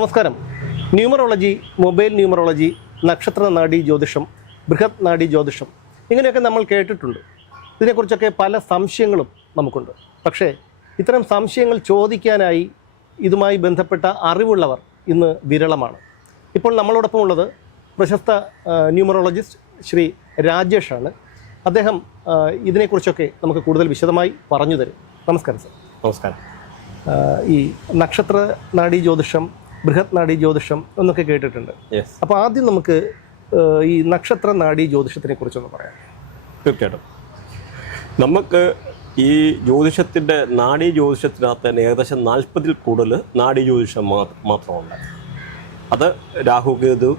നമസ്കാരം. Numerology mobile numerology നക്ഷത്ര നാഡി ജ്യോതിഷം ബൃഹത് നാഡി ജ്യോതിഷം ഇങ്ങനെയൊക്കെ നമ്മൾ കേട്ടിട്ടുണ്ട്. ഇതിനെക്കുറിച്ചൊക്കെ പല സംശയങ്ങളും നമുക്കുണ്ട്. പക്ഷേ ഇത്തരം സംശയങ്ങൾ ചോദിക്കാനായി ഇതുമായി ബന്ധപ്പെട്ട അറിവുള്ളവർ ഇന്ന് വിരളമാണ്. ഇപ്പോൾ നമ്മളോടൊപ്പം ഉള്ളത് പ്രശസ്ത ന്യൂമറോളജിസ്റ്റ് ശ്രീ രാജേഷാണ് അദ്ദേഹം ഇതിനെക്കുറിച്ചൊക്കെ നമുക്ക് കൂടുതൽ വിശദമായി പറഞ്ഞു തരും. നമസ്കാരം സർ. നമസ്കാരം. ഈ നക്ഷത്ര നാഡി ജ്യോതിഷം ബൃഹത് നാഡി ജ്യോതിഷം എന്നൊക്കെ കേട്ടിട്ടുണ്ട്. അപ്പോൾ ആദ്യം നമുക്ക് ഈ നക്ഷത്ര നാഡി ജ്യോതിഷത്തിനെ കുറിച്ചൊന്ന് പറയാം. തീർച്ചയായിട്ടും. നമുക്ക് ഈ ജ്യോതിഷത്തിന്റെ നാഡീ ജ്യോതിഷത്തിനകത്ത് തന്നെ ഏകദേശം നാൽപ്പതിൽ കൂടുതൽ നാഡീ ജ്യോതിഷം മാത്രമുണ്ട്. അത് രാഹു കേതു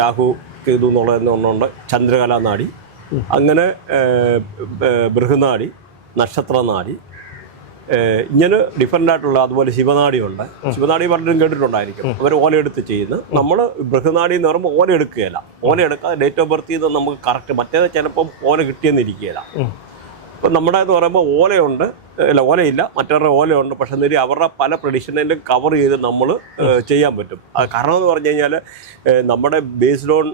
രാഹു കേതു എന്നുള്ള ഒന്നുണ്ട് ചന്ദ്രകലാ നാഡി അങ്ങനെ ബൃഹനാഡി നക്ഷത്ര നാഡി ഇങ്ങനെ ഡിഫറെന്റ് ആയിട്ടുള്ള അതുപോലെ ശിവനാടിയുണ്ട്. ശിവനാടി പലരും കേട്ടിട്ടുണ്ടായിരിക്കും. അവർ ഓല എടുത്ത് ചെയ്യുന്നു. നമ്മൾ ബൃഹനാടി എന്ന് പറയുമ്പോൾ ഓല എടുക്കുകയില്ല. ഓല എടുക്കാതെ ഡേറ്റ് ഓഫ് ബർത്ത് ചെയ്ത് നമുക്ക് കറക്റ്റ് മറ്റേത് ചിലപ്പം ഓല കിട്ടിയെന്നിരിക്കുകയില്ല അപ്പം നമ്മുടെ എന്ന് പറയുമ്പോൾ ഓലയുണ്ട്. അല്ല ഓലയില്ല. മറ്റവരുടെ ഓലയുണ്ട്. പക്ഷെ എന്നിട്ട് അവരുടെ പല പ്രഡിഷനിലും കവർ ചെയ്ത് നമ്മൾ ചെയ്യാൻ പറ്റും. അത് കാരണം എന്ന് പറഞ്ഞു കഴിഞ്ഞാൽ നമ്മുടെ ബേസ് ലോൺ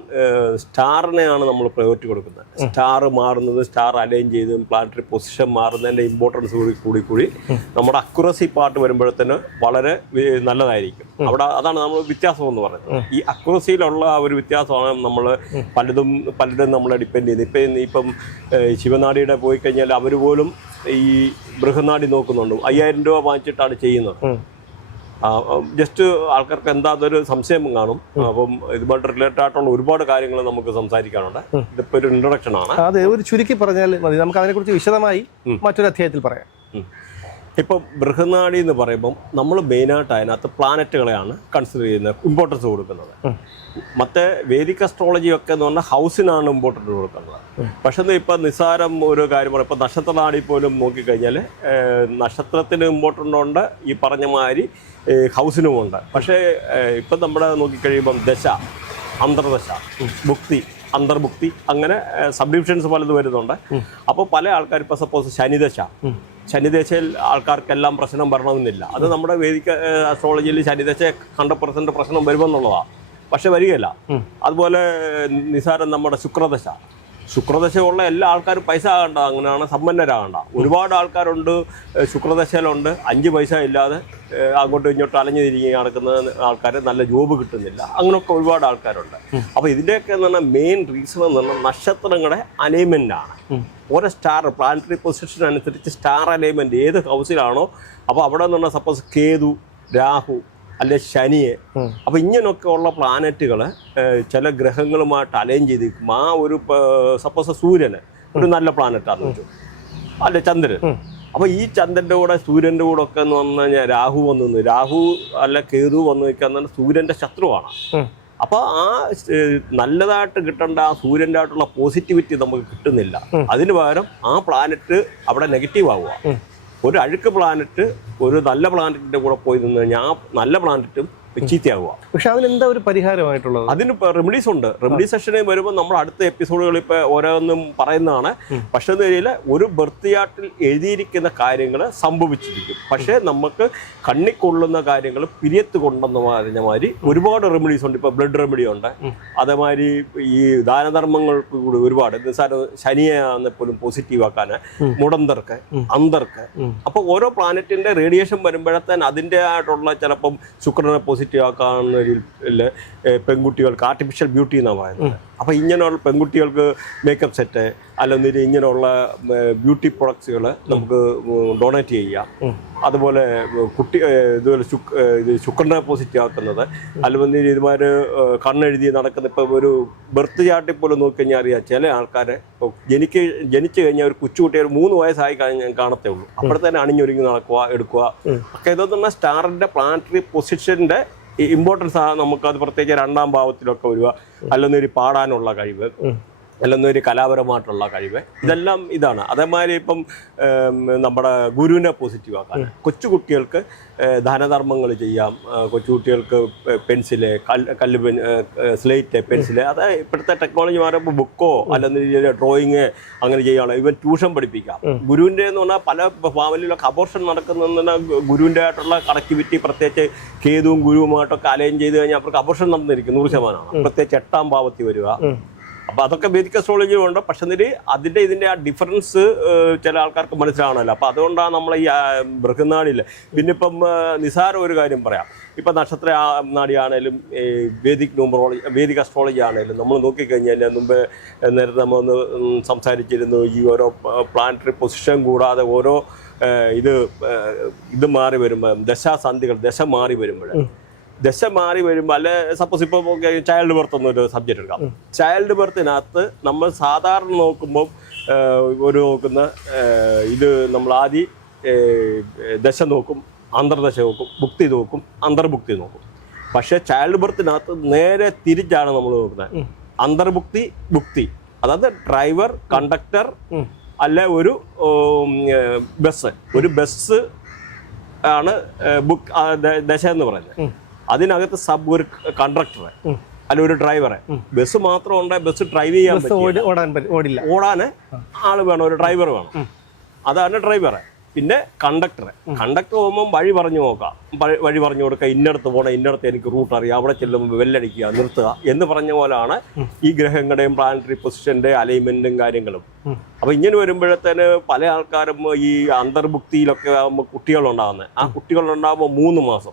സ്റ്റാറിനെയാണ് നമ്മൾ പ്രയോറിറ്റി കൊടുക്കുന്നത്. സ്റ്റാർ മാറുന്നത് സ്റ്റാർ അലൈൻ ചെയ്തും പ്ലാനറ്ററി പൊസിഷൻ മാറുന്നതിന്റെ ഇമ്പോർട്ടൻസ് കൂടി കൂടി കൂടി നമ്മുടെ അക്യുറസി പാർട്ട് വരുമ്പോഴത്തേന് വളരെ നല്ലതായിരിക്കും. അവിടെ അതാണ് നമ്മൾ വ്യത്യാസം എന്ന് പറയുന്നത്. ഈ അക്യുറസിയിലുള്ള ആ ഒരു വ്യത്യാസമാണ് നമ്മൾ പലതും പലരും നമ്മളെ ഡിപ്പെൻഡ് ചെയ്യുന്നത്. ഇപ്പം ഇപ്പം ശിവനാടിയുടെ പോയി കഴിഞ്ഞാൽ അവർ പോലും ഈ ബൃഹനാടി നോക്കുന്നുണ്ട്. അയ്യായിരം രൂപ വാങ്ങിച്ചിട്ടാണ് ചെയ്യുന്നത്. ജസ്റ്റ് ആൾക്കാർക്ക് എന്താ അതൊരു സംശയം കാണും. അപ്പം ഇതുമായിട്ട് റിലേറ്റഡ് ആയിട്ടുള്ള ഒരുപാട് കാര്യങ്ങൾ നമുക്ക് സംസാരിക്കാനുണ്ട്. ഇതിപ്പോ ഒരു ഇൻട്രൊഡക്ഷൻ ആണ്. അതെ ഒരു ചുരുക്കി പറഞ്ഞാൽ മതി. നമുക്ക് അതിനെക്കുറിച്ച് വിശദമായി മറ്റൊരു അധ്യായത്തിൽ പറയാം. ഇപ്പം ബൃഹനാടി എന്ന് പറയുമ്പം നമ്മൾ മെയിനായിട്ട് അതിനകത്ത് പ്ലാനറ്റുകളെയാണ് കൺസിഡർ ചെയ്യുന്നത് ഇമ്പോർട്ടൻസ് കൊടുക്കുന്നത്. മറ്റേ വേദിക് അസ്ട്രോളജി ഒക്കെ എന്ന് പറഞ്ഞാൽ ഹൗസിനാണ് ഇമ്പോർട്ടൻസ് കൊടുക്കുന്നത്. പക്ഷേ ഇപ്പം നിസ്സാരം ഒരു കാര്യം പറയാം. ഇപ്പം നക്ഷത്രനാടി പോലും നോക്കിക്കഴിഞ്ഞാൽ നക്ഷത്രത്തിന് ഇമ്പോർട്ടന്റ് ഉണ്ട് ഈ പറഞ്ഞ മാതിരി ഹൗസിനും ഉണ്ട്. പക്ഷേ ഇപ്പം നമ്മുടെ നോക്കിക്കഴിയുമ്പം ദശ അന്തർദശ ഭുക്തി അന്തർഭുക്തി അങ്ങനെ സബ് ഡിവിഷൻസ് പലത് വരുന്നുണ്ട്. അപ്പോൾ പല ആൾക്കാർ ഇപ്പോൾ സപ്പോസ് ശനിദശ ശനിദശയിൽ ആൾക്കാർക്കെല്ലാം പ്രശ്നം വരണമെന്നില്ല. അത് നമ്മുടെ വേദിക അസ്ട്രോളജിയിൽ ശനിദശ ഹൺഡ്രഡ് പെർസെന്റ് പ്രശ്നം വരുമെന്നുള്ളതാണ് പക്ഷെ വരികയില്ല. അതുപോലെ നിസാരം നമ്മുടെ ശുക്രദശ. ശുക്രദശയുള്ള എല്ലാ ആൾക്കാരും പൈസ ആകണ്ട അങ്ങനെയാണ് സമ്പന്നരാകണ്ട. ഒരുപാട് ആൾക്കാരുണ്ട് ശുക്രദശയിലുണ്ട്. അഞ്ച് പൈസ ഇല്ലാതെ അങ്ങോട്ടും ഇങ്ങോട്ടും അലഞ്ഞു തിരിഞ്ഞ് നടക്കുന്ന ആൾക്കാർ നല്ല ജോബ് കിട്ടുന്നില്ല. അങ്ങനെയൊക്കെ ഒരുപാട് ആൾക്കാരുണ്ട്. അപ്പോൾ ഇതിന്റെയൊക്കെ എന്ന് പറഞ്ഞാൽ മെയിൻ റീസൺ എന്ന് പറഞ്ഞാൽ നക്ഷത്രങ്ങളുടെ അലൈൻമെന്റ് ആണ്. ഓരോ സ്റ്റാർ പ്ലാനറ്ററി പൊസിഷൻ അനുസരിച്ച് സ്റ്റാർ അലൈൻമെന്റ് ഏത് ഹൗസിലാണോ അപ്പോൾ അവിടെ നിന്ന് പറഞ്ഞാൽ സപ്പോസ് കേതു രാഹു അല്ലെ ശനിയെ. അപ്പൊ ഇങ്ങനെയൊക്കെ ഉള്ള പ്ലാനറ്റുകൾ ചില ഗ്രഹങ്ങളുമായിട്ട് അലൈൻ ചെയ്തിരിക്കും. ആ ഒരു സപ്പോസ് സൂര്യന് ഒരു നല്ല പ്ലാനറ്റാന്ന് വെച്ചു. അല്ലെ ചന്ദ്രൻ അപ്പൊ ഈ ചന്ദ്രന്റെ കൂടെ സൂര്യന്റെ കൂടെ ഒക്കെ എന്ന് പറഞ്ഞു കഴിഞ്ഞാൽ രാഹു വന്നു രാഹു അല്ല കേതു വന്നു നിൽക്കുക സൂര്യന്റെ ശത്രുവാണ്. അപ്പൊ അപ്പോൾ ആ നല്ലതായിട്ട് കിട്ടേണ്ട ആ സൂര്യന്റെ ആയിട്ടുള്ള പോസിറ്റിവിറ്റി നമുക്ക് കിട്ടുന്നില്ല. അതിന് പകരം ആ പ്ലാനറ്റ് അവിടെ നെഗറ്റീവ് ആവുക. ഒരു അഴുക്ക് പ്ലാനറ്റ് ഒരു നല്ല പ്ലാനറ്റിന്റെ കൂടെ പോയി നിന്ന് കഴിഞ്ഞാൽ ആ നല്ല പ്ലാനറ്റും ചീത്തയാവുക. പക്ഷെ അതിനെന്താ ഒരു പരിഹാരമായിട്ടുള്ളത്? അതിന് റെമഡീസ് ഉണ്ട്. റെമഡി സെഷനിൽ വരുമ്പോൾ നമ്മൾ അടുത്ത എപ്പിസോഡുകൾ ഇപ്പോൾ ഓരോന്നും പറയുന്നതാണ്. പക്ഷേ എന്ന് കഴിഞ്ഞാൽ ഒരു ബർത്തിയാട്ടിൽ എഴുതിയിരിക്കുന്ന കാര്യങ്ങൾ സംഭവിച്ചിരിക്കും. പക്ഷേ നമുക്ക് കണ്ണിക്കൊള്ളുന്ന കാര്യങ്ങൾ പിരിയത്ത് കൊണ്ടെന്ന് പറഞ്ഞ മാതിരി ഒരുപാട് റെമഡീസ് ഉണ്ട്. ഇപ്പോൾ ബ്ലഡ് റെമഡി ഉണ്ട്. അതേമാതിരി ഈ ദാനധർമ്മങ്ങൾക്ക് കൂടി ഒരുപാട്. നിസ്സാര ശനിയെ പോലും പോസിറ്റീവ് ആക്കാൻ മുടന്തർക്ക് അന്തർക്ക്. അപ്പോൾ ഓരോ പ്ലാനറ്റിന്റെ റേഡിയേഷൻ വരുമ്പോഴത്തേന് അതിന്റെ ആയിട്ടുള്ള ചിലപ്പം ശുക്രനെ പോസിറ്റീവ് ആക്കാവുന്ന പെൺകുട്ടികൾക്ക് ആർട്ടിഫിഷ്യൽ ബ്യൂട്ടി എന്നാണ് പറയുന്നത്. അപ്പോൾ ഇങ്ങനെയുള്ള പെൺകുട്ടികൾക്ക് മേക്കപ്പ് സെറ്റ് അല്ലെന്നിട്ട് ഇങ്ങനെയുള്ള ബ്യൂട്ടി പ്രൊഡക്ട്സുകൾ നമുക്ക് ഡൊണേറ്റ് ചെയ്യാം. അതുപോലെ കുട്ടി ഇതുപോലെ ശുക് ഡെപ്പോസിറ്റ് ഇത് ശുക്രനെ പോസിറ്റീവ് ആക്കുന്നത്. അല്ലെങ്കിൽ ഏഹ്, കണ്ണെഴുതി നടക്കുന്ന ഇപ്പം ഒരു ബർത്ത് ചാർട്ടിൽ പോലും നോക്കിക്കഴിഞ്ഞാൽ അറിയാം ചില ആൾക്കാരെ ജനിക്ക് ജനിച്ചു കഴിഞ്ഞാൽ ഒരു കൊച്ചുകുട്ടി ഒരു മൂന്ന് വയസ്സായി കഴിഞ്ഞാൽ കാണത്തേ ഉള്ളൂ. അപ്പോഴത്തേനെ അണിഞ്ഞൊരുങ്ങി നടക്കുക എടുക്കുക. ഒക്കെ ഇതെന്ന് പറഞ്ഞാൽ സ്റ്റാറിന്റെ പ്ലാനറ്ററി പൊസിഷന്റെ ഇമ്പോർട്ടൻസ് ആ നമുക്കത് പ്രത്യേകിച്ച് രണ്ടാം ഭാവത്തിലൊക്കെ വരിക. അല്ലെന്നൊരു പാടാനുള്ള കഴിവ്. അല്ലെങ്കിൽ ഒരു കലാപരമായിട്ടുള്ള കഴിവ്. ഇതെല്ലാം ഇതാണ്. അതേമാതിരി ഇപ്പം നമ്മുടെ ഗുരുവിനെ പോസിറ്റീവ് ആക്കാൻ. കൊച്ചുകുട്ടികൾക്ക് ധനധർമ്മങ്ങൾ ദാനധർമ്മങ്ങൾ ചെയ്യാം. കൊച്ചുകുട്ടികൾക്ക് പെൻസിൽ കല്ല് സ്ലേറ്റ് പെൻസിൽ. അത് ഇപ്പോഴത്തെ ടെക്നോളജി മാറുമ്പോൾ ബുക്കോ അല്ലെങ്കിൽ ഡ്രോയിങ് അങ്ങനെ ചെയ്യാനുള്ള ഇവൻ ട്യൂഷൻ പഠിപ്പിക്കാം. ഗുരുവിന്റെ എന്ന് പറഞ്ഞാൽ പല ഫാമിലിയിലൊക്കെ അബോർഷൻ നടക്കുന്ന ഗുരുവിന്റെ ആയിട്ടുള്ള കണക്ടിവിറ്റി പ്രത്യേകിച്ച് കേതുവും ഗുരുവുമായിട്ടൊക്കെ അലൈൻ ചെയ്ത് കഴിഞ്ഞാൽ അവർക്ക് അബോർഷൻ നടന്നിരിക്കും. നൂറ് ശതമാനമാണ് പ്രത്യേകിച്ച് എട്ടാം ഭാവത്തിൽ വരിക. അപ്പൊ അതൊക്കെ വേദിക് അസ്ട്രോളജി ഉണ്ട്. പക്ഷെ എന്നിട്ട് അതിന്റെ ഇതിന്റെ ആ ഡിഫറൻസ് ചില ആൾക്കാർക്ക് മനസ്സിലാവണമല്ലോ. അപ്പോൾ അതുകൊണ്ടാണ് നമ്മൾ ഈ ബൃഹനാടിയിൽ പിന്നെ ഇപ്പം നിസാരം ഒരു കാര്യം പറയാം. ഇപ്പം നക്ഷത്ര നാടിയാണേലും വേദിക് ന്യൂമറോളജി വേദിക് അസ്ട്രോളജി ആണേലും നമ്മൾ നോക്കിക്കഴിഞ്ഞാൽ മുമ്പ് നേരത്തെ നമ്മളൊന്ന് സംസാരിച്ചിരുന്നു ഈ ഓരോ പ്ലാനറ്ററി പൊസിഷൻ കൂടാതെ ഓരോ ഇത് ഇത് മാറി വരുമ്പോൾ ദശാസന്ധികൾ ദശ മാറി വരുമ്പോൾ ദശ മാറി വരുമ്പോൾ അല്ലെ സപ്പോസ് ഇപ്പോൾ ചൈൽഡ് ബർത്ത് എന്നൊരു സബ്ജക്റ്റ് എടുക്കാം. ചൈൽഡ് ബർത്തിനകത്ത് നമ്മൾ സാധാരണ നോക്കുമ്പോൾ ഒരു നോക്കുന്ന ഇത് നമ്മൾ ആദ്യം ദശ നോക്കും അന്തർദശ നോക്കും ഭുക്തി നോക്കും അന്തർഭുക്തി നോക്കും. പക്ഷേ ചൈൽഡ് ബർത്തിനകത്ത് നേരെ തിരിച്ചാണ് നമ്മൾ നോക്കുന്നത്. അന്തർഭുക്തി ഭുക്തി. അതായത് ഡ്രൈവർ കണ്ടക്ടർ അല്ലെ ഒരു ബസ് ഒരു ബസ് ആണ് ബുക്ക് ദശ എന്ന് പറയുന്നത്. അതിനകത്ത് സബ് ഒരു കണ്ടക്ടറെ അല്ല ഒരു ഡ്രൈവറെ ബസ് മാത്രം ഉണ്ടായി ബസ് ഡ്രൈവ് ചെയ്യാൻ ഓടാൻ ഓടില്ല. ഓടാന് ആൾ വേണം ഒരു ഡ്രൈവർ വേണം. അതാണ് ഡ്രൈവറെ പിന്നെ കണ്ടക്ടറെ. കണ്ടക്ടർ പോകുമ്പോൾ വഴി പറഞ്ഞു നോക്കാം. വഴി- പറഞ്ഞു കൊടുക്കുക ഇന്നടത്ത് പോകണം ഇന്നടത്ത് എനിക്ക് റൂട്ട് അറിയാം. അവിടെ ചെല്ലുമ്പോൾ വെല്ലടിക്കുക നിർത്തുക എന്ന് പറഞ്ഞ പോലാണ് ഈ ഗ്രഹങ്ങളുടെയും പ്ലാനറ്ററി പൊസിഷന്റെ അലൈൻമെന്റും കാര്യങ്ങളും. അപ്പൊ ഇങ്ങനെ വരുമ്പോഴത്തേന് പല ആൾക്കാരും ഈ അന്തർഭുക്തിയിലൊക്കെ ആകുമ്പോൾ കുട്ടികളുണ്ടാകുന്നത് ആ കുട്ടികളുണ്ടാകുമ്പോൾ മൂന്ന് മാസം.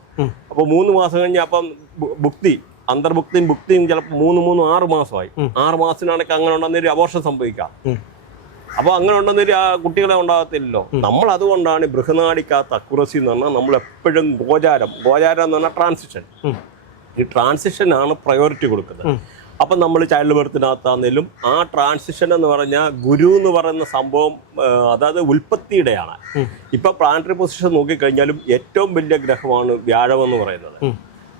അപ്പോൾ മൂന്ന് മാസം കഴിഞ്ഞ് അപ്പം ഭുക്തി അന്തർഭുക്തിയും ഭുക്തിയും ചിലപ്പോൾ മൂന്ന് മൂന്ന് ആറ് മാസമായി. ആറ് മാസത്തിനാണെങ്കിൽ അങ്ങനെ ഉണ്ടെന്നൊരു അബോർഷൻ സംഭവിക്കാം. ഉം. അപ്പൊ അങ്ങനെ ഉണ്ടെന്നൊരു ആ കുട്ടികളെ ഉണ്ടാകത്തില്ലല്ലോ. നമ്മൾ അതുകൊണ്ടാണ് ബൃഹനാടിക്കകത്ത് അക്കുറസി എന്ന് പറഞ്ഞാൽ നമ്മൾ എപ്പോഴും ഗോചാരം. ഗോചാരം എന്ന് പറഞ്ഞാൽ ട്രാൻസിഷൻ ഈ ട്രാൻസിഷനാണ് പ്രയോറിറ്റി കൊടുക്കുന്നത്. അപ്പം നമ്മൾ ചൈൽഡ് ബർത്തിനകത്താന്നേലും ആ ട്രാൻസിഷൻ എന്ന് പറഞ്ഞാൽ ഗുരു എന്ന് പറയുന്ന സംഭവം അതായത് ഉൽപ്പത്തിയുടെയാണ്. ഇപ്പം പ്ലാനറ്ററി പൊസിഷൻ നോക്കിക്കഴിഞ്ഞാലും ഏറ്റവും വലിയ ഗ്രഹമാണ് വ്യാഴം എന്ന് പറയുന്നത്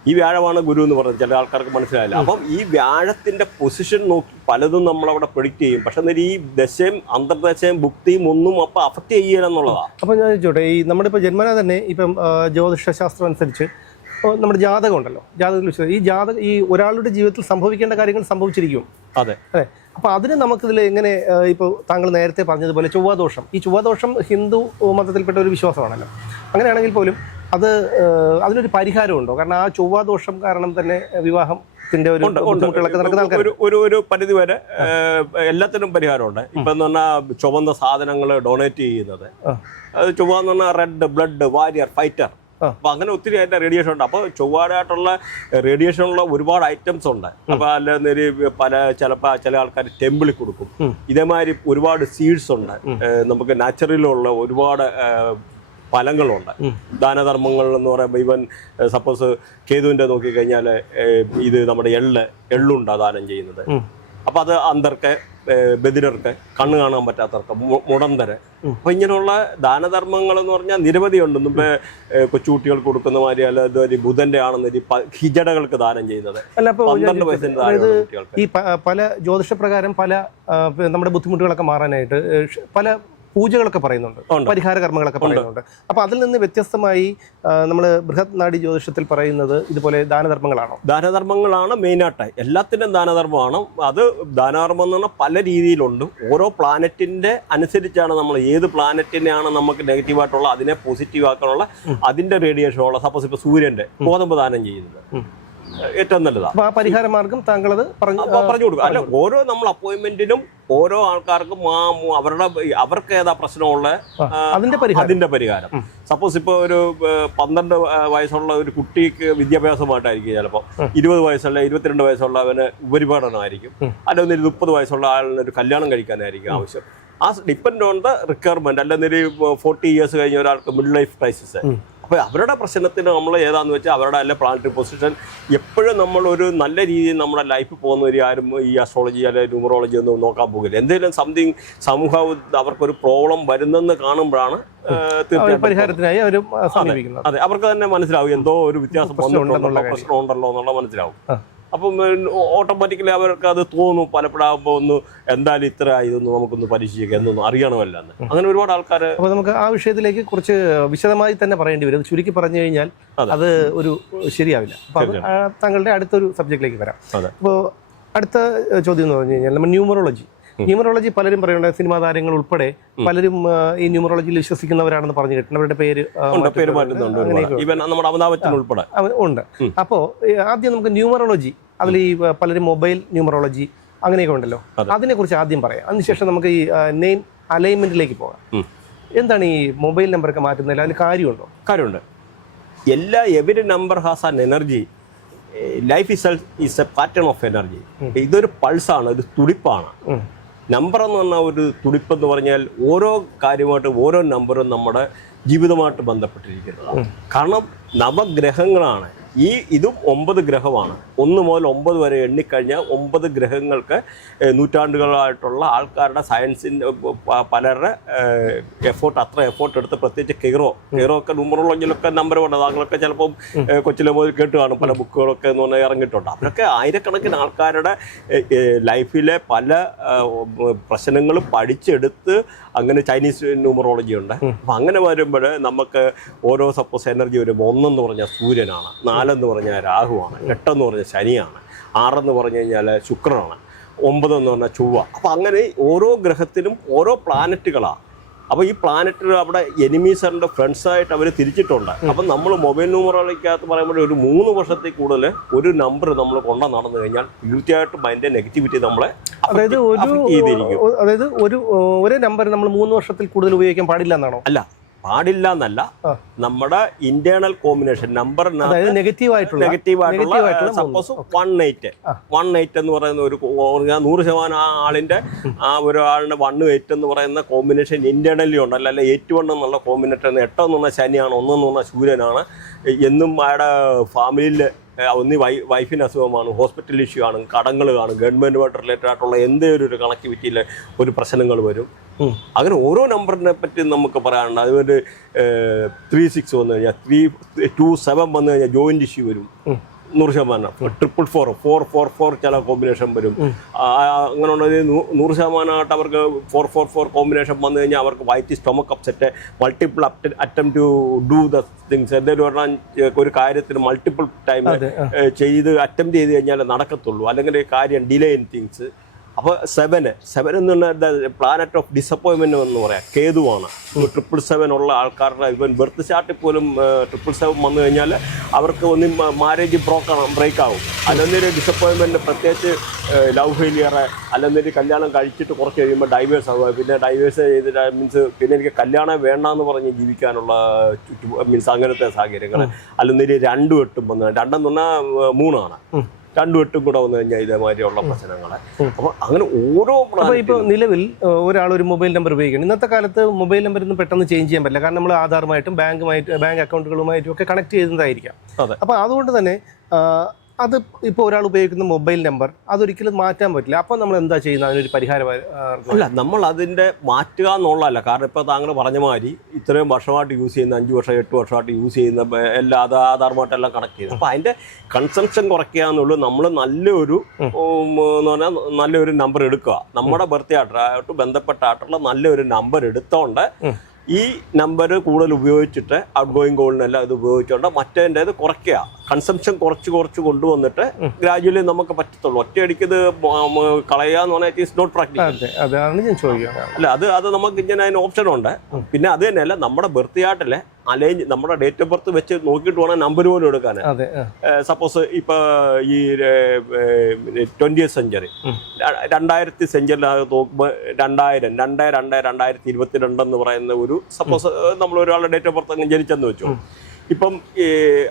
ഈ വ്യാഴമാണ് ഗുരു എന്ന് പറഞ്ഞത്. ചില ആൾക്കാർക്ക് മനസ്സിലായില്ല. അപ്പം ഈ വ്യാഴത്തിന്റെ പൊസിഷൻ നോക്കി പലതും നമ്മളവിടെ പ്രൊഡിക്റ്റ് ചെയ്യും. പക്ഷെ എന്നാൽ ഈ ദശയും അന്തർദശയും ഭുക്തിയും ഒന്നും അപ്പൊ അഫക്റ്റ് ചെയ്യലെന്നുള്ളതാണ് അപ്പം ഞാൻ ചോട്ടെ ഈ നമ്മുടെ ഇപ്പോൾ ജന്മന തന്നെ ഇപ്പം ജ്യോതിഷശാസ്ത്രം ജ്യോതിഷ ശാസ്ത്രം അനുസരിച്ച് നമ്മുടെ ജാതകം ഉണ്ടല്ലോ. ജാതകത്തിൽ ഈ ജാതക ഈ ഒരാളുടെ ജീവിതത്തിൽ സംഭവിക്കേണ്ട കാര്യങ്ങൾ സംഭവിച്ചിരിക്കും. അതെ. അതെ അപ്പോൾ അതിന് നമുക്കിതിൽ എങ്ങനെ ഇപ്പോൾ താങ്കൾ നേരത്തെ പറഞ്ഞതുപോലെ ചൊവ്വാദോഷം. ഈ ചൊവ്വാദോഷം ഹിന്ദു മതത്തിൽപ്പെട്ട ഒരു വിശ്വാസമാണല്ലോ. അങ്ങനെയാണെങ്കിൽ പോലും അത് അതിനൊരു പരിഹാരമുണ്ടോ? കാരണം ആ ചൊവ്വാദോഷം കാരണം തന്നെ വിവാഹം ഒരു ഒരു പരിധി വരെ എല്ലാത്തിനും പരിഹാരമുണ്ട്. ഇപ്പൊ എന്ന് പറഞ്ഞാൽ ചുവന്ന സാധനങ്ങൾ ഡൊണേറ്റ് ചെയ്യുന്നത്. അത് ചൊവ്വ എന്ന് പറഞ്ഞാൽ റെഡ് ബ്ലഡ് വാരിയർ ഫൈറ്റർ. അപ്പൊ അങ്ങനെ ഒത്തിരി അതിന്റെ റേഡിയേഷൻ ഉണ്ട്. അപ്പോൾ ചൊവ്വാടായിട്ടുള്ള റേഡിയേഷനുള്ള ഒരുപാട് ഐറ്റംസ് ഉണ്ട്. അപ്പൊ അല്ലെന്നൊരു പല ചിലപ്പോൾ ചില ആൾക്കാർ ടെമ്പിളിൽ കൊടുക്കും. ഇതേമാതിരി ഒരുപാട് സീഡ്സ് ഉണ്ട്. നമുക്ക് നാച്ചുറലുള്ള ഒരുപാട് ഫലങ്ങളുണ്ട്. ദാനധർമ്മങ്ങൾ എന്ന് പറയുമ്പോൾ ഇവൻ സപ്പോസ് കേതുവിന്റെ നോക്കിക്കഴിഞ്ഞാൽ ഇത് നമ്മുടെ എള്ള് എള്ളുണ്ട് ദാനം ചെയ്യുന്നത്. അപ്പം അത് അന്തർക്ക് ബദിരർക്ക് കണ്ണ് കാണാൻ പറ്റാത്തവർക്ക് മുടന്തര്. അപ്പൊ ഇങ്ങനെയുള്ള ദാനധർമ്മങ്ങൾ എന്ന് പറഞ്ഞാൽ നിരവധി ഉണ്ട്. ഏഹ്, കൊച്ചുകുട്ടികൾക്ക് കൊടുക്കുന്ന മാതിരി അല്ല ഇതുവരെ ബുധന്റെ ആണെന്ന് ഹിജടകൾക്ക് ദാനം ചെയ്യുന്നത്. പന്ത്രണ്ട് വയസ്സിന് അതായത് കുട്ടികൾക്ക്. ഈ പല പല ജ്യോതിഷപ്രകാരം പല നമ്മുടെ ബുദ്ധിമുട്ടുകളൊക്കെ മാറാനായിട്ട് പല പൂജകളൊക്കെ പറയുന്നുണ്ട്. പരിഹാര കർമ്മങ്ങളൊക്കെ പറയുന്നുണ്ട്. അപ്പൊ അതിൽ നിന്ന് വ്യത്യസ്തമായി നമ്മൾ ബൃഹത് നാടി ജ്യോതിഷത്തിൽ പറയുന്നത് ഇതുപോലെ ദാനധർമ്മങ്ങളാണോ? ദാനധർമ്മങ്ങളാണ് മെയിനായിട്ട് എല്ലാത്തിനും ദാനധർമ്മമാണ്. അത് ദാനധർമ്മം എന്ന് പറഞ്ഞാൽ പല രീതിയിലുണ്ട്. ഓരോ പ്ലാനറ്റിന്റെ അനുസരിച്ചാണ് നമ്മൾ ഏത് പ്ലാനറ്റിനെയാണ് നമുക്ക് നെഗറ്റീവായിട്ടുള്ള അതിനെ പോസിറ്റീവ് ആക്കാനുള്ള അതിന്റെ റേഡിയേഷനുള്ള സപ്പോസ് ഇപ്പൊ സൂര്യന്റെ ഗോതമ്പ് ദാനം ചെയ്യുന്നത്. ഏറ്റവും നല്ലതാണ് അപ്പൊ ആ പരിഹാര മാർഗം താങ്കൾ അത് പറഞ്ഞു പറഞ്ഞു കൊടുക്കും അല്ല ഓരോ നമ്മൾ അപ്പോയിന്റ്മെന്റിനും ഓരോ ആൾക്കാർക്കും അവരുടെ അവർക്ക് ഏതാ പ്രശ്നമുള്ള അതിന്റെ പരിഹാരം. അതിന്റെ പരിഹാരം. സപ്പോസ് ഇപ്പോൾ ഒരു പന്ത്രണ്ട് വയസ്സുള്ള ഒരു കുട്ടിക്ക് വിദ്യാഭ്യാസമായിട്ടായിരിക്കും ചിലപ്പോൾ ഇരുപത് വയസ്സുള്ള ഇരുപത്തിരണ്ട് വയസ്സുള്ളവന് ഉപരിപഠനമായിരിക്കും. അല്ലെങ്കിൽ ഒരു മുപ്പത് വയസ്സുള്ള ആളിന് ഒരു കല്യാണം കഴിക്കാനായിരിക്കും ആവശ്യം. ആ ഡിപ്പെൻഡ് ഓൺ ദ റിക്വയർമെന്റ് അല്ലെങ്കിൽ ഒരു ഫോർട്ടി ഇയേഴ്സ് കഴിഞ്ഞ ഒരാൾക്ക് മിഡ് ലൈഫ് ക്രൈസിസ് അപ്പോൾ അവരുടെ പ്രശ്നത്തിന് നമ്മൾ ഏതാന്ന് വെച്ചാൽ അവരുടെ അല്ല പ്ലാനറ്ററി പൊസിഷൻ എപ്പോഴും നമ്മൾ ഒരു നല്ല രീതിയിൽ നമ്മുടെ ലൈഫ് പോകുന്നവർ ആരും ഈ അസ്ട്രോളജി അല്ലെങ്കിൽ ന്യൂമറോളജി ഒന്നും നോക്കാൻ പോകില്ല. എന്തെങ്കിലും സംതിങ് സമൂഹം അവർക്കൊരു പ്രോബ്ലം വരുന്നെന്ന് കാണുമ്പോഴാണ് പരിഹാരത്തിനായി അവർ അതെ അവർക്ക് തന്നെ മനസ്സിലാവും എന്തോ ഒരു വ്യത്യാസം വന്നിട്ടുണ്ടല്ലോ പ്രശ്നം ഉണ്ടല്ലോ എന്നുള്ള മനസ്സിലാവും. അപ്പം ഓട്ടോമാറ്റിക്കലി അവർക്ക് അത് തോന്നും പലപ്പോഴാകുമ്പോൾ ഒന്ന് എന്തായാലും ഇത്ര ഇതൊന്ന് നമുക്കൊന്ന് പരിശീലിക്കാം എന്നൊന്നും അറിയണമല്ല എന്ന് അങ്ങനെ ഒരുപാട് ആൾക്കാർ അപ്പോൾ നമുക്ക് ആ വിഷയത്തിലേക്ക് കുറച്ച് വിശദമായി തന്നെ പറയേണ്ടി വരും. അത് ചുരുക്കി പറഞ്ഞു കഴിഞ്ഞാൽ അത്. ഒരു ശരിയാവില്ല. അപ്പോൾ താങ്കളുടെ അടുത്തൊരു സബ്ജക്റ്റിലേക്ക് വരാം. അപ്പോൾ അടുത്ത ചോദ്യം എന്ന് പറഞ്ഞു കഴിഞ്ഞാൽ നമ്മൾ ന്യൂമറോളജി. ന്യൂമറോളജി പലരും പറയുന്നുണ്ട് സിനിമാ താരങ്ങൾ ഉൾപ്പെടെ പലരും ഈ ന്യൂമറോളജിയിൽ വിശ്വസിക്കുന്നവരാണെന്ന് പറഞ്ഞു കേട്ടിട്ടുണ്ട്. അവരുടെ പേര് ഉണ്ട് അപ്പോ ആദ്യം നമുക്ക് ന്യൂമറോളജി അതിൽ ഈ പലരും മൊബൈൽ ന്യൂമറോളജി അങ്ങനെയൊക്കെ ഉണ്ടല്ലോ. അതിനെ അതിനെക്കുറിച്ച് ആദ്യം പറയാം. അതിനുശേഷം നമുക്ക് ഈ നെയിം അലൈൻമെന്റിലേക്ക് പോകാം. എന്താണ് ഈ മൊബൈൽ നമ്പറൊക്കെ മാറ്റുന്നതിൽ അതിന് കാര്യമുണ്ടോ? കാര്യമുണ്ട്. എല്ലാ every number has an energy life is is a pattern of energy ഇതൊരു പൾസാണ് ഒരു തുടിപ്പാണ്. നമ്പർ എന്ന് പറഞ്ഞാൽ ഒരു തുടിപ്പെന്ന് പറഞ്ഞാൽ ഓരോ കാര്യമായിട്ട് ഓരോ നമ്പറും നമ്മുടെ ജീവിതമായിട്ട് ബന്ധപ്പെട്ടിരിക്കുന്നത് കാരണം നവഗ്രഹങ്ങളാണ്. ഈ ഇതും ഒമ്പത് ഗ്രഹമാണ്. ഒന്ന് മുതൽ ഒമ്പത് വരെ എണ്ണിക്കഴിഞ്ഞാൽ ഒമ്പത് ഗ്രഹങ്ങൾക്ക് നൂറ്റാണ്ടുകളായിട്ടുള്ള ആൾക്കാരുടെ സയൻസിന്റെ പലരുടെ എഫോർട്ട് അത്ര എഫോർട്ട് എടുത്ത് പ്രത്യേകിച്ച് കെയ്റോ കെയ്റോ ഒക്കെ ന്യൂമറോളജിയിലൊക്കെ നമ്പർ ഉണ്ട് താങ്കളൊക്കെ ചിലപ്പം കൊച്ചിലെ മുതൽ കേട്ട് കാണും. പല ബുക്കുകളൊക്കെ എന്ന് പറഞ്ഞാൽ ഇറങ്ങിയിട്ടുണ്ട്. അവരൊക്കെ ആയിരക്കണക്കിന് ആൾക്കാരുടെ ലൈഫിലെ പല പ്രശ്നങ്ങൾ പഠിച്ചെടുത്ത് അങ്ങനെ ചൈനീസ് ന്യൂമറോളജി ഉണ്ട്. അപ്പം അങ്ങനെ വരുമ്പോൾ നമുക്ക് ഓരോ സപ്പോസ് എനർജി വരുമ്പോൾ ഒന്നെന്ന് പറഞ്ഞാൽ സൂര്യനാണ്. നാലെന്ന് പറഞ്ഞാൽ രാഹുവാണ് എട്ടെന്ന് പറഞ്ഞാൽ ശനിയാണ് ആറെന്ന് പറഞ്ഞു കഴിഞ്ഞാൽ ശുക്രനാണ് ഒമ്പതെന്ന് പറഞ്ഞാൽ ചൊവ്വ. അപ്പോൾ അങ്ങനെ ഓരോ ഗ്രഹത്തിലും ഓരോ പ്ലാനറ്റുകളാണ് അപ്പോൾ ഈ പ്ലാനറ്റ് അവിടെ എനിമീസറിന്റെ ഫ്രണ്ട്സായിട്ട് അവർ തിരിച്ചിട്ടുണ്ട്. അപ്പം നമ്മൾ മൊബൈൽ ന്യൂമറോളിക്കകത്ത് പറയുമ്പോൾ ഒരു മൂന്ന് വർഷത്തിൽ കൂടുതൽ ഒരു നമ്പർ നമ്മൾ കൊണ്ടു നടന്നു കഴിഞ്ഞാൽ തീർച്ചയായിട്ടും അതിന്റെ നെഗറ്റിവിറ്റി നമ്മളെ അതായത് ഒരു അതായത് ഒരു ഒരേ നമ്പർ നമ്മൾ മൂന്ന് വർഷത്തിൽ കൂടുതൽ ഉപയോഗിക്കാൻ പാടില്ല എന്നാണോ? അല്ല പാടില്ല എന്നല്ല നമ്മുടെ ഇന്റേണൽ കോമ്പിനേഷൻ നമ്പർ നെഗറ്റീവ് ആയിട്ടുള്ള നെഗറ്റീവ് ആയിട്ടുള്ള suppose one eight. One eight എന്ന് പറയുന്ന ഒരു നൂറ് ശതമാനം ആ ആളിന്റെ ആ ഒരാളിന്റെ വൺ എയ്റ്റ് എന്ന് പറയുന്ന കോമ്പിനേഷൻ ഇന്റേണലി ഉണ്ട്. അല്ല എയ്റ്റ് വൺ എന്നുള്ള കോമ്പിനേഷൻ എട്ടെന്ന് പറഞ്ഞാൽ ശനിയാണ് ഒന്നെന്ന് പറഞ്ഞാൽ സൂര്യനാണ്. എന്നും അയാളുടെ ഫാമിലിയിൽ ഒന്ന് വൈ വൈഫിന് അസുഖമാണ് ഹോസ്പിറ്റൽ ഇഷ്യൂ ആണ് കടങ്ങൾ കാണും ഗവൺമെന്റുമായിട്ട് റിലേറ്റഡ് ആയിട്ടുള്ള എന്തെങ്കിലും ഒരു കണക്ടിവിറ്റിയിലെ ഒരു പ്രശ്നങ്ങൾ വരും. അങ്ങനെ ഓരോ നമ്പറിനെ പറ്റി നമുക്ക് പറയാനുണ്ട് അതുപോലെ ത്രീ സിക്സ് വന്നു കഴിഞ്ഞാൽ ത്രീ ടു സെവൻ വന്നു കഴിഞ്ഞാൽ ജോയിന്റ് ഇഷ്യൂ വരും. നൂറ് ശതമാനം. Triple four four four four ചില കോമ്പിനേഷൻ വരും. അങ്ങനെയുള്ള നൂറ് ശതമാനമായിട്ട് അവർക്ക് ഫോർ ഫോർ ഫോർ കോമ്പിനേഷൻ വന്നു കഴിഞ്ഞാൽ അവർക്ക് white stomach upset multiple attempt to do the things എന്തെങ്കിലും പറഞ്ഞാൽ ഒരു കാര്യത്തിന് മൾട്ടിപ്പിൾ ടൈം. ചെയ്ത് അറ്റംപ്റ്റ് ചെയ്ത് കഴിഞ്ഞാൽ നടക്കത്തുള്ളൂ. അല്ലെങ്കിൽ കാര്യം ഡിലേ ഇൻ തിങ്സ് അപ്പോൾ സെവന് സെവൻ എന്ന് പറഞ്ഞാൽ പ്ലാനറ്റ് ഓഫ് ഡിസപ്പോയിൻമെന്റ് എന്ന് പറയാം. കേതുവാണ്. ട്രിപ്പിൾ സെവൻ ഉള്ള ആൾക്കാരുടെ ഇവൻ ബർത്ത് ചാർട്ടിൽ പോലും ട്രിപ്പിൾ സെവൻ വന്നു കഴിഞ്ഞാൽ അവർക്ക് ഒന്നും മാരേജ് ബ്രോക്ക് ബ്രേക്ക് ആവും. അല്ലെന്നൊരു ഡിസപ്പോയിൻമെന്റ് പ്രത്യേകിച്ച് ലവ് ഫെയിലിയർ അല്ലെന്നൊരു കല്യാണം കഴിച്ചിട്ട് കുറച്ച് കഴിയുമ്പോൾ ഡൈവേഴ്സ് ആവുക. പിന്നെ ഡൈവേഴ്സ് ചെയ്തിട്ട് മീൻസ് പിന്നെ എനിക്ക് കല്യാണം വേണ്ട എന്ന് പറഞ്ഞ് ജീവിക്കാനുള്ള മീൻസ് അങ്ങനത്തെ സാഹചര്യങ്ങൾ അല്ലെന്നൊരു രണ്ടും എട്ടും വന്ന് രണ്ടെന്ന് പറഞ്ഞാൽ മൂന്നാണ്. ഉം. രണ്ടും എട്ടും കൂടെ വന്നു കഴിഞ്ഞാൽ ഇതേമാതിരിയുള്ള പ്രശ്നങ്ങളെ അപ്പൊ അങ്ങനെ ഓരോ ഇപ്പൊ നിലവിൽ ഒരാൾ ഒരു മൊബൈൽ നമ്പർ ഉപയോഗിക്കണം ഇന്നത്തെ കാലത്ത് മൊബൈൽ നമ്പർ ഒന്നും പെട്ടെന്ന് ചേഞ്ച് ചെയ്യാൻ പറ്റില്ല കാരണം നമ്മൾ ആധാറുമായിട്ടും ബാങ്കുമായിട്ട് ബാങ്ക് അക്കൗണ്ടുകളുമായിട്ടും ഒക്കെ കണക്ട് ചെയ്തതായിരിക്കാം. അപ്പൊ അതുകൊണ്ട് തന്നെ അത് ഇപ്പോൾ ഒരാൾ ഉപയോഗിക്കുന്ന മൊബൈൽ നമ്പർ അതൊരിക്കലും മാറ്റാൻ പറ്റില്ല. അപ്പോൾ നമ്മൾ എന്താ ചെയ്യുന്നത്? അതിനൊരു പരിഹാരം അല്ല നമ്മൾ അതിന്റെ മാറ്റുക എന്നുള്ളതല്ല. കാരണം ഇപ്പോൾ താങ്കൾ പറഞ്ഞ മാതിരി ഇത്രയും വർഷമായിട്ട് യൂസ് ചെയ്യുന്ന അഞ്ച് വർഷം എട്ട് വർഷമായിട്ട് യൂസ് ചെയ്യുന്ന എല്ലാ അത് ആധാറുമായിട്ടെല്ലാം കണക്ട് ചെയ്യുന്നത് അപ്പോൾ അതിന്റെ കൺസംഷൻ കുറയ്ക്കുക എന്നുള്ളൂ നമ്മൾ നല്ലൊരു എന്ന് പറഞ്ഞാൽ നല്ലൊരു നമ്പർ എടുക്കുക. നമ്മുടെ ബർത്ത് ആയിട്ട് ബന്ധപ്പെട്ടായിട്ടുള്ള നല്ലൊരു നമ്പർ എടുത്തോണ്ട് ഈ നമ്പർ കൂടുതൽ ഉപയോഗിച്ചിട്ട് ഔട്ട് ഗോയിങ് കോളിനെല്ലാം ഇത് ഉപയോഗിച്ചുകൊണ്ട് മറ്റേന്റെത് കുറയ്ക്കുക. കൺസംഷൻ കുറച്ച് കുറച്ച് കൊണ്ടുവന്നിട്ട് ഗ്രാജുവലി നമുക്ക് പറ്റത്തുള്ളൂ. ഒറ്റയടിക്ക് ഇത് കളയുക എന്ന് പറഞ്ഞാൽ ഇറ്റ് ഈസ് നോട്ട് പ്രാക്ടിക്കൽ അതെ അതാണ് ഞാൻ ചോദിക്കുന്നത് അല്ല അത് അത് നമുക്ക് ഇങ്ങനെ അതിന് ഓപ്ഷൻ ഉണ്ട്. പിന്നെ അത് തന്നെയല്ല നമ്മുടെ ബർത്ത് ചാർട്ടിലെ അലൈൻ നമ്മുടെ ഡേറ്റ് ഓഫ് ബർത്ത് വെച്ച് നോക്കിയിട്ട് വേണം നമ്പർ പോലും എടുക്കാൻ. സപ്പോസ് ഇപ്പോൾ ഈ ട്വന്റി സെഞ്ചുറി. രണ്ടായിരത്തി സെഞ്ചുറിനകത്ത് നോക്കുമ്പോൾ രണ്ടായിരം രണ്ട് രണ്ട് രണ്ടായിരത്തി ഇരുപത്തിരണ്ടെന്ന് പറയുന്ന ഒരു സപ്പോസ് നമ്മൾ ഒരാളുടെ ഡേറ്റ് ഓഫ് ബർത്ത് അങ്ങനെ ജനിച്ചെന്ന് വെച്ചു. ഇപ്പം ഈ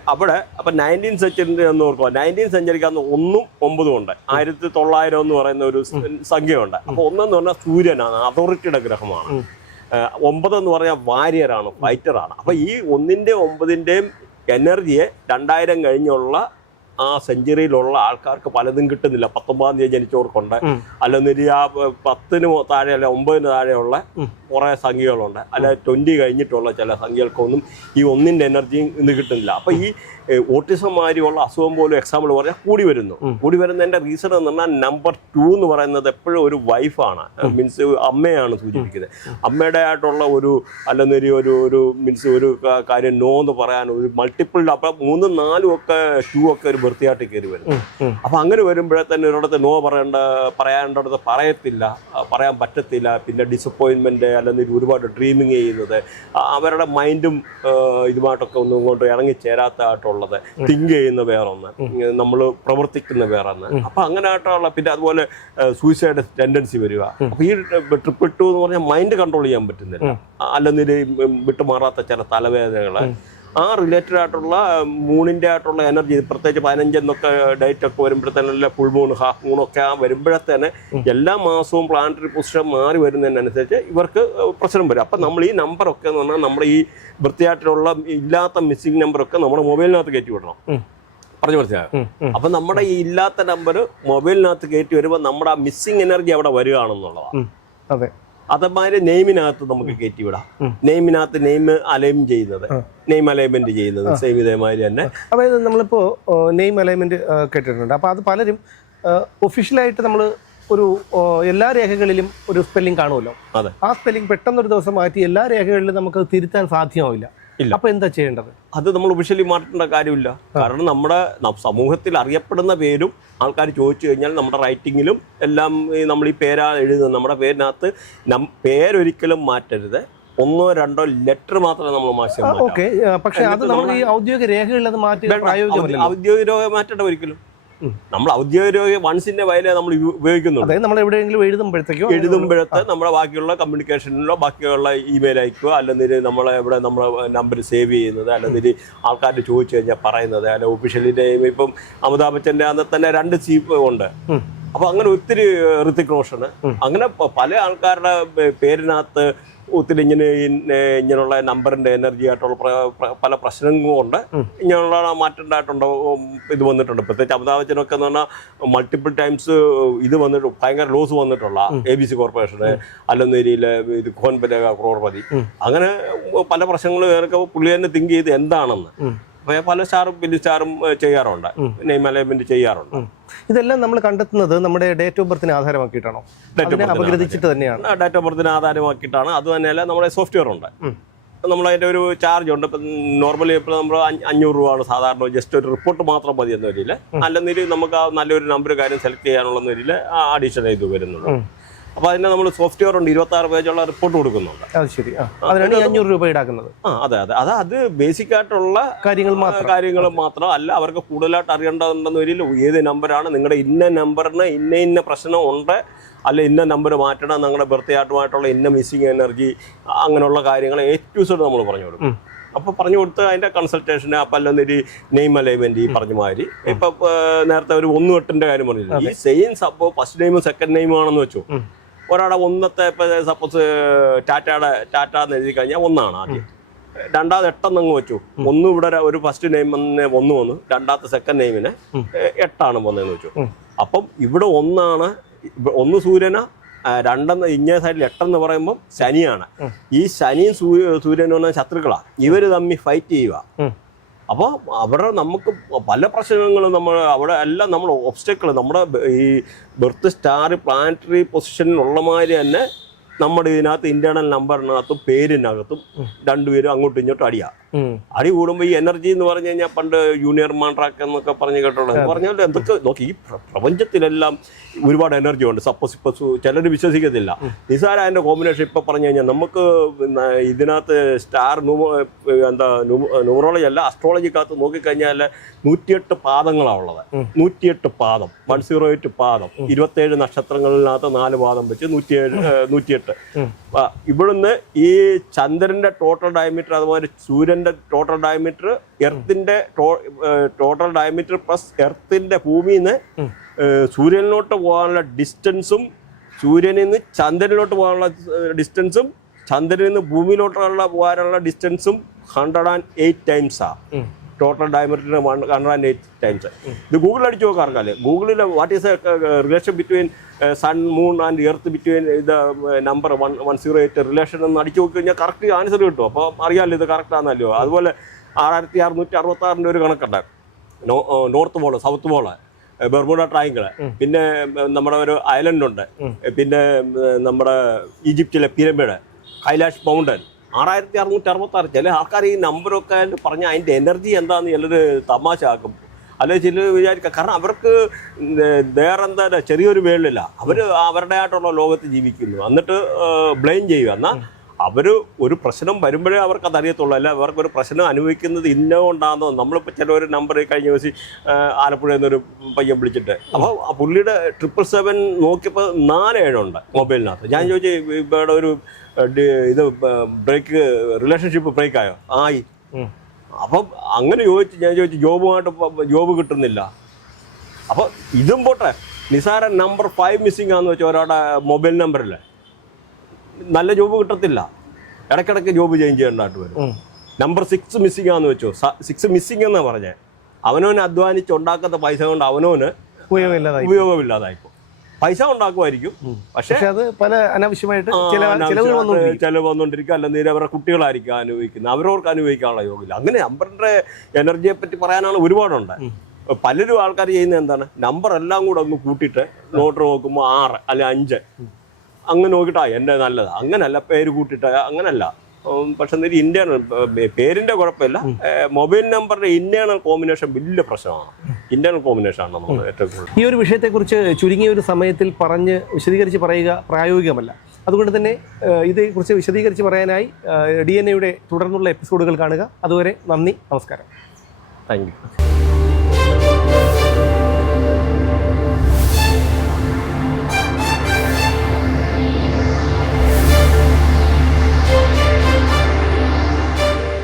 അവിടെ അപ്പം നയന്റീൻ സെഞ്ചുറി എന്ന് ഓർക്കുക നയന്റീൻ സെഞ്ചുറിക്കകത്ത് ഒന്നും ഒമ്പതും ഉണ്ട്. ആയിരത്തി തൊള്ളായിരം എന്ന് പറയുന്ന ഒരു സംഖ്യ സംഖ്യയുണ്ട്. അപ്പോൾ ഒന്നെന്ന് പറഞ്ഞാൽ സൂര്യനാണ് അതോറിറ്റിയുടെ ഗ്രഹമാണ്. ഒമ്പത് എന്ന് പറഞ്ഞാൽ വാരിയറാണ് ഫൈറ്ററാണ്. അപ്പോൾ ഈ ഒന്നിന്റെ ഒമ്പതിന്റെയും എനർജിയെ രണ്ടായിരം കഴിഞ്ഞുള്ള ആ സെഞ്ചുറിയിലുള്ള ആൾക്കാർക്ക് പലതും കിട്ടുന്നില്ല. പത്തൊമ്പതാം തീയതി ജനിച്ചവർക്കുണ്ട്. അല്ലെന്നൊരു ആ പത്തിന് താഴെ അല്ലെ ഒമ്പതിന് താഴെയുള്ള കുറെ കുറേ സംഖ്യകളുണ്ട്. അല്ലെ ട്വന്റി കഴിഞ്ഞിട്ടുള്ള ചില സംഖ്യകൾക്കൊന്നും ഈ ഒന്നിന്റെ എനർജിയും ഇന്ന് കിട്ടുന്നില്ല. അപ്പോൾ ഈ ഓട്ടിസം മാതിരിയുള്ള അസുഖം പോലും എക്സാമ്പിൾ പറഞ്ഞാൽ കൂടി വരുന്നു. കൂടി വരുന്നതിന്റെ റീസൺ എന്ന് പറഞ്ഞാൽ നമ്പർ ടു എന്ന് പറയുന്നത് എപ്പോഴും ഒരു വൈഫാണ് മീൻസ് അമ്മയാണ് സൂചിപ്പിക്കുന്നത്. അമ്മയുടെ ആയിട്ടുള്ള ഒരു അല്ലെന്നൊരു ഒരു ഒരു മീൻസ് ഒരു കാര്യം നോ എന്ന് പറയാൻ ഒരു മൾട്ടിപ്പിൾ അപ്പം മൂന്നും നാലും ഒക്കെ ടു ഒക്കെ ഒരു വൃത്തിയായിട്ട് കയറി വരും അപ്പം അങ്ങനെ വരുമ്പോഴേ തന്നെ ഒരിടത്ത് നോ പറയേണ്ട പറയാണ്ടടുത്ത് പറയത്തില്ല പറയാൻ പറ്റത്തില്ല. പിന്നെ ഡിസപ്പോയിൻമെന്റ് അല്ലെങ്കിൽ ഒരുപാട് ഡ്രീമിങ് ചെയ്യുന്നത് അവരുടെ മൈൻഡും ഇതുമായിട്ടൊക്കെ ഒന്നും ഇങ്ങോട്ട് ഇറങ്ങി ചേരാത്തതായിട്ടുള്ളത് തിങ്ക് ചെയ്യുന്ന വേറൊന്ന്. നമ്മൾ പ്രവർത്തിക്കുന്ന വേറൊന്ന്. അപ്പൊ അങ്ങനെ ആയിട്ടുള്ള പിന്നെ അതുപോലെ സൂയിസൈഡ് ടെൻഡൻസി വരിക. അപ്പൊ ഈ ട്രിപ്പിൾ ടു എന്ന് പറഞ്ഞാൽ മൈൻഡ് കൺട്രോൾ ചെയ്യാൻ പറ്റുന്നില്ല. അല്ലെങ്കിൽ വിട്ടുമാറാത്ത ചില തലവേദനകൾ ആ റിലേറ്റഡ് ആയിട്ടുള്ള മൂണിന്റെ ആയിട്ടുള്ള എനർജി പ്രത്യേകിച്ച് പതിനഞ്ചെന്നൊക്കെ ഡേറ്റ് ഒക്കെ വരുമ്പോഴത്തേനല്ല ഫുൾ മൂൺ ഹാഫ് മൂണൊക്കെ ആ വരുമ്പോഴത്തേനെ എല്ലാ മാസവും പ്ലാനറ്ററി പൊസിഷൻ മാറി വരുന്നതിനനുസരിച്ച് ഇവർക്ക് പ്രശ്നം വരും. അപ്പം നമ്മൾ ഈ നമ്പറൊക്കെ എന്ന് പറഞ്ഞാൽ നമ്മുടെ ഈ വൃത്തിയായിട്ടുള്ള ഇല്ലാത്ത മിസ്സിംഗ് നമ്പറൊക്കെ നമ്മുടെ മൊബൈലിനകത്ത് കയറ്റി വിടണം. പറഞ്ഞു മനസ്സിലായോ. അപ്പം നമ്മുടെ ഈ ഇല്ലാത്ത നമ്പർ മൊബൈലിനകത്ത് കയറ്റി വരുമ്പോൾ നമ്മുടെ ആ മിസ്സിംഗ് എനർജി അവിടെ വരികയാണെന്നുള്ളതാണ്. അതെ. അതേമാതിരി നെയിമിനകത്ത് നമുക്ക് കയറ്റി വിടാം നെയ്മിനകത്ത് നെയിം അലൈൻ ചെയ്യുന്നത് നെയ്മ് നെയിം അലൈൻമെന്റ് ചെയ്യുന്നത് സെയിം ഇതേമാതിരി തന്നെ. അതായത് നമ്മളിപ്പോ നെയിം അലൈൻമെന്റ് കേട്ടിട്ടുണ്ട്. അപ്പൊ അത് പലരും ഒഫീഷ്യലായിട്ട് നമ്മൾ ഒരു എല്ലാ രേഖകളിലും ഒരു സ്പെല്ലിംഗ് കാണുമല്ലോ. അതെ. ആ സ്പെല്ലിംഗ് പെട്ടെന്ന് ഒരു ദിവസം മാറ്റി എല്ലാ രേഖകളിലും നമുക്ക് തിരുത്താൻ സാധ്യമാവില്ല. അപ്പൊ എന്താ ചെയ്യേണ്ടത്? അത് നമ്മൾ ഒഫീഷ്യലി മാറ്റേണ്ട കാര്യമില്ല. കാരണം നമ്മുടെ സമൂഹത്തിൽ അറിയപ്പെടുന്ന പേരും ആൾക്കാർ ചോദിച്ചു കഴിഞ്ഞാൽ നമ്മുടെ റൈറ്റിങ്ങിലും എല്ലാം നമ്മൾ ഈ പേരാ എഴുതുന്നത് നമ്മുടെ പേരിനകത്ത് നം പേരൊരിക്കലും മാറ്റരുത്. ഒന്നോ രണ്ടോ ലെറ്റർ മാത്രമേ നമ്മൾ മാറ്റി പക്ഷേ അത് നമ്മൾ ഈ ഔദ്യോഗിക രേഖകളിൽ അത് മാറ്റി ഔദ്യോഗിക- രേഖ മാറ്റേണ്ട ഒരിക്കലും. നമ്മൾ ഔദ്യോഗിക വൺസിന്റെ വയലേ നമ്മൾ ഉപയോഗിക്കുന്നുണ്ട്. അതായത് നമ്മൾ എവിടെയെങ്കിലും എഴുതുമ്പോഴത്തേക്കോ എഴുതുമ്പോഴത്തെ നമ്മുടെ ബാക്കിയുള്ള കമ്മ്യൂണിക്കേഷനിലോ ബാക്കിയുള്ള ഇമെയിൽ അയക്കുക അല്ലെങ്കിൽ നമ്മളെ ഇവിടെ നമ്മളെ നമ്പർ സേവ് ചെയ്യുന്നത് അല്ലെങ്കിൽ ആൾക്കാർ ചോദിച്ചു കഴിഞ്ഞാൽ പറയുന്നത് അല്ല ഒഫീഷ്യലിന്റെ ഇപ്പം അമിതാഭ് ബച്ചന്റെ അന്ന് തന്നെ രണ്ട് ചീപ്പ് ഉണ്ട്. അപ്പൊ അങ്ങനെ ഒത്തിരി ഋത്തിക് റോഷൻ അങ്ങനെ പല ആൾക്കാരുടെ പേരിനകത്ത് ഒത്തിരി ഇങ്ങനെ ഇങ്ങനെയുള്ള നമ്പറിന്റെ എനർജി ആയിട്ടുള്ള പല പ്രശ്നങ്ങളും ഉണ്ട്. ഇങ്ങനെയുള്ള മാറ്റേണ്ടതായിട്ടുണ്ടോ ഇത് വന്നിട്ടുണ്ട്. പ്രത്യേകിച്ച് അമിതാഭ് ബച്ചനൊക്കെ എന്ന് പറഞ്ഞാൽ മൾട്ടിപ്പിൾ ടൈംസ് ഇത് വന്നിട്ട് ഭയങ്കര ലോസ് വന്നിട്ടുള്ള എ ബി സി കോർപ്പറേഷന് അല്ലെന്നേരിയിലെ ഇത് കോൻപരേഖ ക്രോർപതി. അങ്ങനെ പല പ്രശ്നങ്ങളും ഏറെ പുള്ളി തന്നെ തിങ്ക് ചെയ്ത് എന്താണെന്ന്. പല സ്റ്റാറും ബിന്ദു സ്റ്റാറും ചെയ്യാറുണ്ട്. നെയിം അലൈൻമെന്റ് ചെയ്യാറുണ്ട്. ഇതെല്ലാം നമ്മൾ കണ്ടെത്തുന്നത് നമ്മുടെ ഡേറ്റ് ഓഫ് ബർത്തിന് ആധാരമാക്കിയിട്ടാണോ? അപഗ്രഥിച്ചിട്ട് തന്നെയാണ്. ഡാറ്റ ബർത്തിനെ ആധാരമാക്കിയിട്ടാണ്. അത് തന്നെയല്ല നമ്മുടെ സോഫ്റ്റ്വെയർ ഉണ്ട്. നമ്മൾ നമ്മളതിന്റെ ഒരു ചാർജ് ഉണ്ട്. ഇപ്പം നോർമലി ഇപ്പോൾ നമ്മൾ അഞ്ഞൂറ് രൂപയാണ് സാധാരണ ജസ്റ്റ് ഒരു റിപ്പോർട്ട് മാത്രം മതി എന്ന രീതിയിൽ അല്ലെന്നിൽ നമുക്ക് ആ നല്ലൊരു നമ്പർ കാര്യം സെലക്ട് ചെയ്യാനുള്ള രീതിയിൽ അഡീഷണൽ ഇത് വരുന്നുണ്ട്. അപ്പോൾ അതിന് നമ്മൾ സോഫ്റ്റ്വെയർ ഉണ്ട് ഇരുപത്താറ് പേജുള്ള റിപ്പോർട്ട് കൊടുക്കുന്നുണ്ട്. അത് ശരി. ആ. അതിനാണ് അഞ്ഞൂറ് രൂപ ഈടാക്കുന്നത്. ആ അതെ അതെ. അത് അത് ബേസിക് ആയിട്ടുള്ള കാര്യങ്ങൾ മാത്രം. കാര്യങ്ങൾ മാത്രം അല്ല അവർക്ക് കൂടുതലായിട്ട് അറിയേണ്ടതുണ്ടെന്ന് വരില്ല. ഏത് നമ്പറാണ് നിങ്ങളുടെ ഇന്ന നമ്പറിന് ഇന്ന ഇന്ന പ്രശ്നം ഉണ്ട് അല്ല ഇന്ന നമ്പർ മാറ്റണം നിങ്ങളുടെ ബർത്ത് ആയിട്ടുമായിട്ടുള്ള ഇന്ന മിസ്സിങ് എനർജി അങ്ങനെയുള്ള കാര്യങ്ങൾ എ ടു സെഡ് നമ്മൾ പറഞ്ഞു കൊടുക്കും. അപ്പൊ അപ്പോൾ പറഞ്ഞു കൊടുത്ത് അതിന്റെ കൺസൾട്ടേഷന് അപ്പം അല്ലെന്നൊരു നെയിം അലൈൻമെന്റ് ഈ പറഞ്ഞ മാതിരി. ഇപ്പം നേരത്തെ ഒരു ഒന്ന് എട്ടിന്റെ കാര്യം പറഞ്ഞില്ല? ഈ സെയിം സംഭവം ഫസ്റ്റ് നെയിമും സെക്കൻഡ് നെയിമും ആണെന്ന് വെച്ചു. ഉം. ഒരാടെ ഒന്നത്തെ ഇപ്പം സപ്പോസ് ടാറ്റയുടെ ടാറ്റ എന്ന് എഴുതി കഴിഞ്ഞാൽ ഒന്നാണ് ആദ്യം. രണ്ടാമത് എട്ടെന്ന് അങ്ങ് വെച്ചു. ഒന്ന് ഇവിടെ ഒരു- ഫസ്റ്റ് നെയിം ഒന്ന് വന്നു രണ്ടാമത്തെ സെക്കൻഡ് നെയിമിന് എട്ടാണ് വന്നതെന്ന് വെച്ചു. അപ്പം ഇവിടെ ഒന്നാണ് ഒന്ന് സൂര്യന രണ്ടെന്ന് ഇങ്ങേ സൈഡിൽ എട്ടെന്ന് പറയുമ്പോൾ ശനിയാണ്. ഈ ശനിയും സൂര്യനും ശത്രുക്കളാണ് ഇവർ തമ്മിൽ ഫൈറ്റ് ചെയ്യുക. അപ്പോൾ അവിടെ നമുക്ക് പല പ്രശ്നങ്ങളും നമ്മൾ അവിടെ എല്ലാം നമ്മൾ ഒബ്സ്റ്റക്കിൾ നമ്മുടെ ഈ ബെർത്ത് സ്റ്റാർ പ്ലാനറ്ററി പൊസിഷനിലുള്ള മാതിരി തന്നെ നമ്മുടെ ഇതിനകത്ത് ഇന്റേണൽ നമ്പറിനകത്തും പേരിനകത്തും രണ്ടുപേരും അങ്ങോട്ടും ഇങ്ങോട്ടും അടിയാ ഉം. അടി കൂടുമ്പോൾ ഈ എനർജി എന്ന് പറഞ്ഞു കഴിഞ്ഞാൽ പണ്ട് ജൂനിയർ മാൻട്രാക്ക് എന്നൊക്കെ പറഞ്ഞു കേട്ടോളൂ. പറഞ്ഞാൽ എന്തൊക്കെ നോക്കി ഈ പ്ര- പ്രപഞ്ചത്തിലെല്ലാം ഒരുപാട് എനർജി ഉണ്ട്. സപ്പോസ് ഇപ്പൊ ചിലർ വിശ്വസിക്കത്തില്ല. നിസാര അതിന്റെ കോമ്പിനേഷൻ ഇപ്പൊ പറഞ്ഞു കഴിഞ്ഞാൽ നമുക്ക് ഇതിനകത്ത് സ്റ്റാർ എന്താ ന്യൂറോളജി അല്ല അസ്ട്രോളജിക്കകത്ത് നോക്കിക്കഴിഞ്ഞാൽ നൂറ്റിയെട്ട് പാദങ്ങളാണ് ഉള്ളത്. നൂറ്റിയെട്ട് പാദം. വൺ സീറോ എയ്റ്റ് പാദം. ഇരുപത്തേഴ് നക്ഷത്രങ്ങളിനകത്ത് നാല് പാദം വെച്ച് നൂറ്റിയേഴ് നൂറ്റിയെട്ട്. ഇവിടുന്ന് ഈ ചന്ദ്രന്റെ ടോട്ടൽ ഡയമീറ്റർ അതുപോലെ സൂര്യന്റെ ടോട്ടൽ ഡയമീറ്റർ എർത്തിന്റെ ടോട്ടൽ ഡയമീറ്റർ പ്ലസ് എർത്തിന്റെ ഭൂമിയിൽ നിന്ന് സൂര്യനിലോട്ട് പോകാനുള്ള ഡിസ്റ്റൻസും സൂര്യനിൽ നിന്ന് ചന്ദ്രനിലോട്ട് പോകാനുള്ള ഡിസ്റ്റൻസും ചന്ദ്രനിൽ നിന്ന് ഭൂമിയിലോട്ടുള്ള പോകാനുള്ള ഡിസ്റ്റൻസും ഹൺഡ്രഡ് ആൻഡ് എയ്റ്റ് ടൈംസാ ഉം. Total ഡയമീറ്ററിന് one hundred and eight times ഇത് ഗൂഗിളിൽ അടിച്ചു നോക്കാർക്കല്ലേ ഗൂഗിളിൽ what is relation between sun moon and earth between ഇത് number one one zero eight relation എന്ന് അടിച്ചു നോക്കി കഴിഞ്ഞാൽ കറക്റ്റ് ആൻസർ കിട്ടും. അപ്പോൾ അറിയാമല്ലോ ഇത് കറക്റ്റ് ആണെന്നല്ലോ. അതുപോലെ ആറായിരത്തി അറുന്നൂറ്റി അറുപത്താറിന്റെ ഒരു കണക്കുണ്ട് north pole south pole Bermuda triangle പിന്നെ നമ്മുടെ ഒരു ഐലൻഡ് ഉണ്ട്. പിന്നെ നമ്മുടെ ഈജിപ്തിലെ പിരമിഡ് കൈലാഷ് മൗണ്ടൻ ആറായിരത്തി അറുന്നൂറ്റി അറുപത്തി ആറ് ചില ആൾക്കാർ ഈ നമ്പറൊക്കെ പറഞ്ഞാൽ അതിന്റെ എനർജി എന്താണെന്ന് ചിലർ തമാശ ആക്കും അല്ലെ ചിലർ വിചാരിക്കുക കാരണം അവർക്ക് വേറെ എന്താ ചെറിയൊരു വേളില്ല അവർ അവരുടേതായിട്ടുള്ള ലോകത്ത് ജീവിക്കുന്നു. എന്നിട്ട് ബ്ലെയിം ചെയ്യുക. എന്നാൽ അവർ ഒരു പ്രശ്നം വരുമ്പോഴേ അവർക്ക് അതറിയത്തുള്ളൂ അല്ല അവർക്കൊരു പ്രശ്നം അനുഭവിക്കുന്നത് ഇന്ന കൊണ്ടാണെന്നോ നമ്മളിപ്പോൾ ചില ഒരു നമ്പർ കഴിഞ്ഞ ദിവസം ആലപ്പുഴയിൽ നിന്നൊരു പയ്യൻ വിളിച്ചിട്ട്. അപ്പോൾ ആ പുള്ളിയുടെ ട്രിപ്പിൾ സെവൻ നോക്കിയപ്പോൾ നാല് ഏഴുണ്ട് മൊബൈലിനകത്ത്. ഞാൻ ചോദിച്ചു ഇവിടെ ഒരു ഇത് ബ്രേക്ക് റിലേഷൻഷിപ്പ് ബ്രേക്ക് ആയോ? ആയി. അപ്പം അങ്ങനെ ചോദിച്ചു ഞാൻ ചോദിച്ചു ജോബുമായിട്ട് ജോബ് കിട്ടുന്നില്ല. അപ്പോൾ ഇതും പോട്ടെ. നിസാര നമ്പർ ഫൈവ് മിസ്സിംഗ് ആണെന്ന് വെച്ചാൽ ഒരാളുടെ മൊബൈൽ നമ്പറിൽ നല്ല ജോബ് കിട്ടത്തില്ല. ഇടക്കിടക്ക് ജോബ് ചേഞ്ച് ചെയ്യേണ്ടതായിട്ട് വരും. നമ്പർ സിക്സ് മിസ്സിംഗ് ആണെന്ന് വെച്ചോ. സിക്സ് മിസ്സിംഗ് എന്നാണ് പറഞ്ഞേ? അവനവന് അധ്വാനിച്ച് ഉണ്ടാക്കാത്ത പൈസ കൊണ്ട് അവനവന് ഉപയോഗമില്ലാതായിപ്പോ. പൈസ ഉണ്ടാക്കുമായിരിക്കും. പക്ഷേ അത് പല അനാവശ്യമായിട്ട് ചെലവ് വന്നുകൊണ്ടിരിക്കുക അല്ലെങ്കിൽ അവരുടെ കുട്ടികളായിരിക്കും അനുഭവിക്കുന്നത്. അവരവർക്ക് അനുഭവിക്കാനുള്ള യോഗമില്ല അങ്ങനെ നമ്പറിന്റെ എനർജിയെ പറ്റി പറയാനാണ് ഒരുപാടുണ്ട്. പലരും ആൾക്കാർ ചെയ്യുന്നത് എന്താണ്? നമ്പർ എല്ലാം കൂടെ ഒന്ന് കൂട്ടിയിട്ട് നോട്ട് നോക്കുമ്പോൾ ആറ് അല്ലെ അഞ്ച്. അങ്ങനെ നോക്കിയിട്ടാ എന്റെ നല്ലത്. അങ്ങനല്ല പേര് കൂട്ടിയിട്ട് അങ്ങനല്ല. പക്ഷെ എന്നൊരു ഇന്റേണൽ പേരിന്റെ കുഴപ്പമില്ല. മൊബൈൽ നമ്പറിന്റെ ഇന്റേണൽ കോമ്പിനേഷൻ വലിയ പ്രശ്നമാണ്. ഇന്റേണൽ കോമ്പിനേഷൻ ആണ് നമ്മൾ ഏറ്റവും കൂടുതൽ. ഈ ഒരു വിഷയത്തെക്കുറിച്ച് ചുരുങ്ങിയ ഒരു സമയത്തിൽ പറഞ്ഞ് വിശദീകരിച്ച് പറയുക പ്രായോഗികമല്ല. അതുകൊണ്ട് തന്നെ ഇതേക്കുറിച്ച് വിശദീകരിച്ച് പറയാനായി ഡി എൻ എയുടെ തുടർന്നുള്ള എപ്പിസോഡുകൾ കാണുക. അതുവരെ നന്ദി നമസ്കാരം. Thank you.